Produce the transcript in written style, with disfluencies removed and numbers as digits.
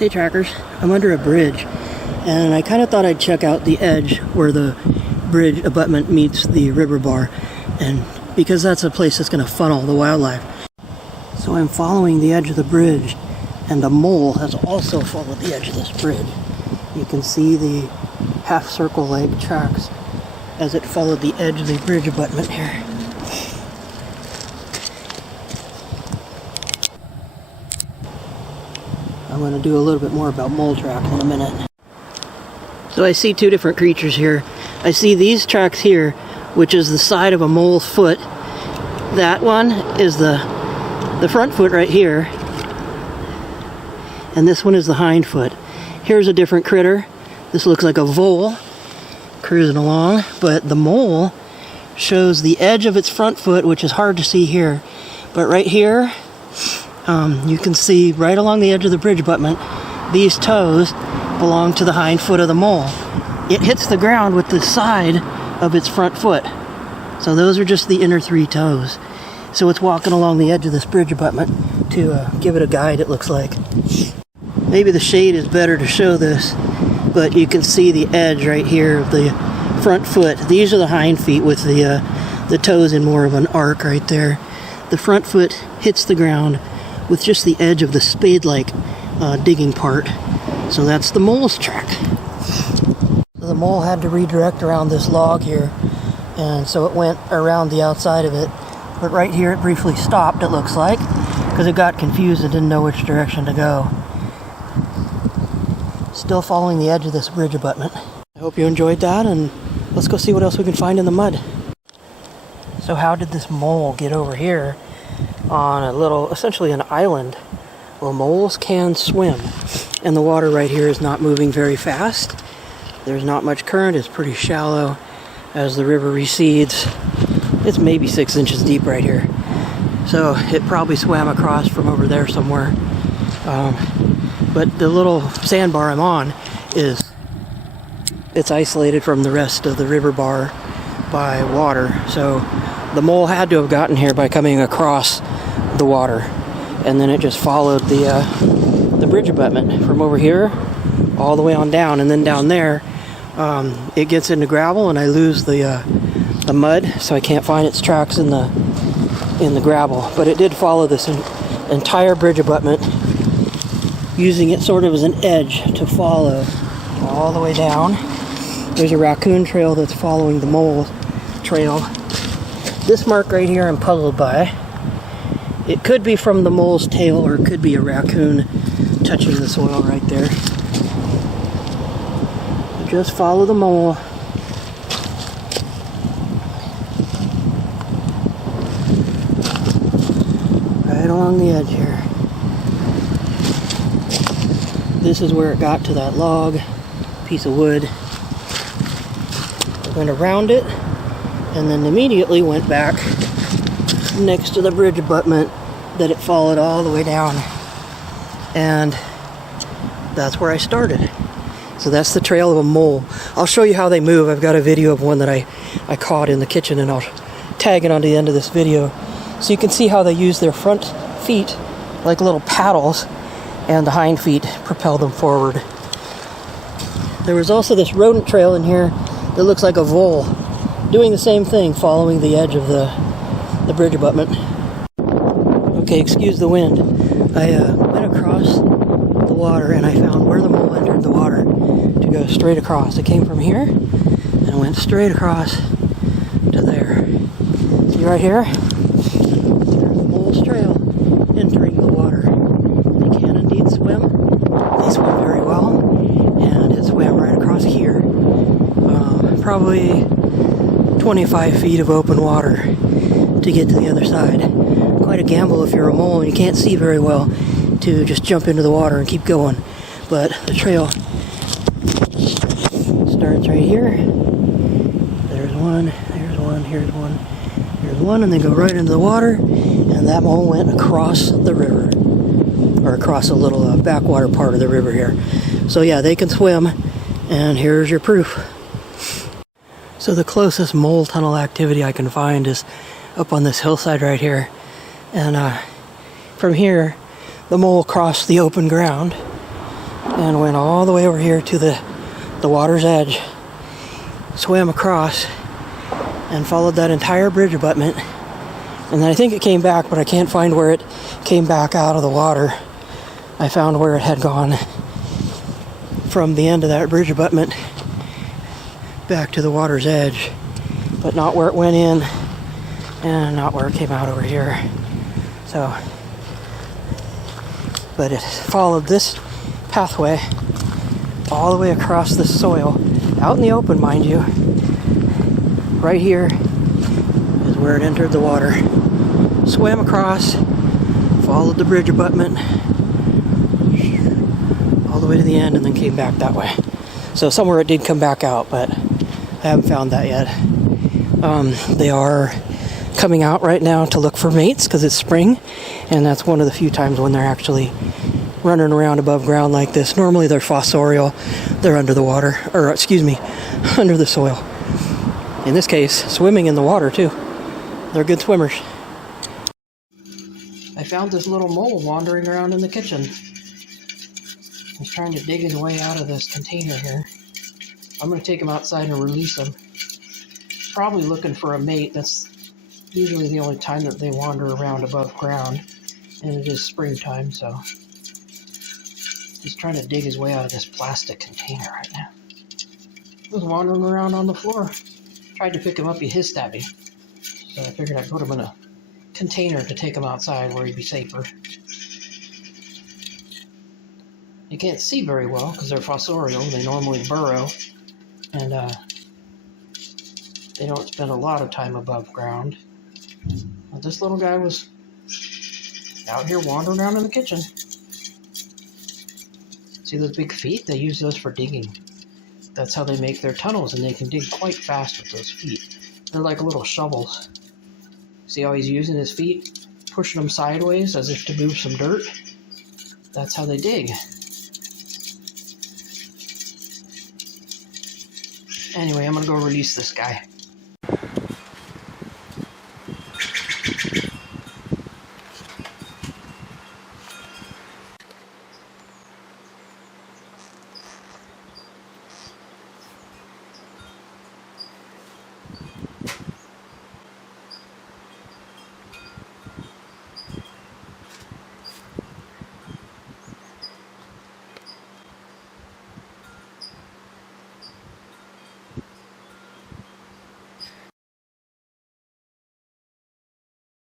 Hey trackers, I'm under a bridge and I kind of thought I'd check out the edge where the bridge abutment meets the river bar, and because that's a place that's going to funnel the wildlife. So I'm following the edge of the bridge, and the mole has also followed the edge of this bridge. You can see the half circle leg tracks as it followed the edge of the bridge abutment here. I'm going to do a little bit more about mole tracks in a minute. So I see two different creatures here. I see these tracks here, which is the side of a mole's foot. That one is the front foot right here, and this one is the hind foot. Here's a different critter. This looks like a vole cruising along, but the mole shows the edge of its front foot, which is hard to see here. But right here, you can see right along the edge of the bridge abutment, these toes belong to the hind foot of the mole. It hits the ground with the side of its front foot. So those are just the inner three toes. So it's walking along the edge of this bridge abutment to give it a guide, it looks like. Maybe the shade is better to show this, but you can see the edge right here of the front foot. These are the hind feet with the toes in more of an arc right there. The front foot hits the ground with just the edge of the spade-like digging part. So that's the mole's track. So the mole had to redirect around this log here, and so it went around the outside of it. But right here it briefly stopped, it looks like, because it got confused and didn't know which direction to go. Still following the edge of this bridge abutment. I hope you enjoyed that, and let's go see what else we can find in the mud. So how did this mole get over here on a little, essentially an island? Well, moles can swim, and the water right here is not moving very fast. There's not much current, it's pretty shallow. As the river recedes, it's maybe 6 inches deep right here. So it probably swam across from over there somewhere. But the little sandbar I'm on it's isolated from the rest of the river bar by water. So the mole had to have gotten here by coming across the water, and then it just followed the bridge abutment from over here all the way on down, and then down there it gets into gravel, and I lose the mud, so I can't find its tracks in the gravel. But it did follow this entire bridge abutment, using it sort of as an edge to follow all the way down. There's a raccoon trail that's following the mole trail. This mark right here I'm puzzled by. It could be from the mole's tail, or it could be a raccoon touching the soil right there. Just follow the mole. Right along the edge here. This is where it got to that log, piece of wood. It went around it, and then immediately went back next to the bridge abutment that it followed all the way down. And that's where I started. So that's the trail of a mole. I'll show you how they move. I've got a video of one that I caught in the kitchen, and I'll tag it onto the end of this video. So you can see how they use their front feet like little paddles, and the hind feet propel them forward. There was also this rodent trail in here that looks like a vole, doing the same thing, following the edge of the bridge abutment. Okay, excuse the wind. I went across the water, and I found where the mole entered the water to go straight across. It came from here and went straight across to there. See right here? There's the mole's trail entering the water. They can indeed swim. They swim very well, and it swam right across here. Probably 25 feet of open water to get to the other side. Quite a gamble if you're a mole and you can't see very well to just jump into the water and keep going. But the trail starts right here. There's one, here's one, here's one, here's one, and then go right into the water, and that mole went across the river, or across a little backwater part of the river here. So yeah, they can swim, and here's your proof. So the closest mole tunnel activity I can find is up on this hillside right here, and from here the mole crossed the open ground and went all the way over here to the water's edge, swam across, and followed that entire bridge abutment. And then I think it came back, but I can't find where it came back out of the water. I found where it had gone from the end of that bridge abutment back to the water's edge, but not where it went in and not where it came out over here. So, but it followed this pathway all the way across the soil, out in the open, mind you. Right here is where it entered the water. Swam across, followed the bridge abutment all the way to the end, and then came back that way. So somewhere it did come back out, but I haven't found that yet. They are coming out right now to look for mates because it's spring, and that's one of the few times when they're actually running around above ground like this. Normally they're fossorial, they're under the water, or excuse me, under the soil. In this case, swimming in the water too. They're good swimmers. I found this little mole wandering around in the kitchen. He's trying to dig his way out of this container here. I'm going to take him outside and release him. Probably looking for a mate. That's usually the only time that they wander around above ground. And it is springtime, so he's trying to dig his way out of this plastic container right now. He was wandering around on the floor. Tried to pick him up, he hissed at me. So I figured I'd put him in a container to take him outside where he'd be safer. You can't see very well because they're fossorial. They normally burrow, and they don't spend a lot of time above ground. But this little guy was out here wandering around in the kitchen. See those big feet? They use those for digging. That's how they make their tunnels, and they can dig quite fast with those feet. They're like little shovels. See how he's using his feet, pushing them sideways as if to move some dirt? That's how they dig. Anyway, I'm going to go release this guy.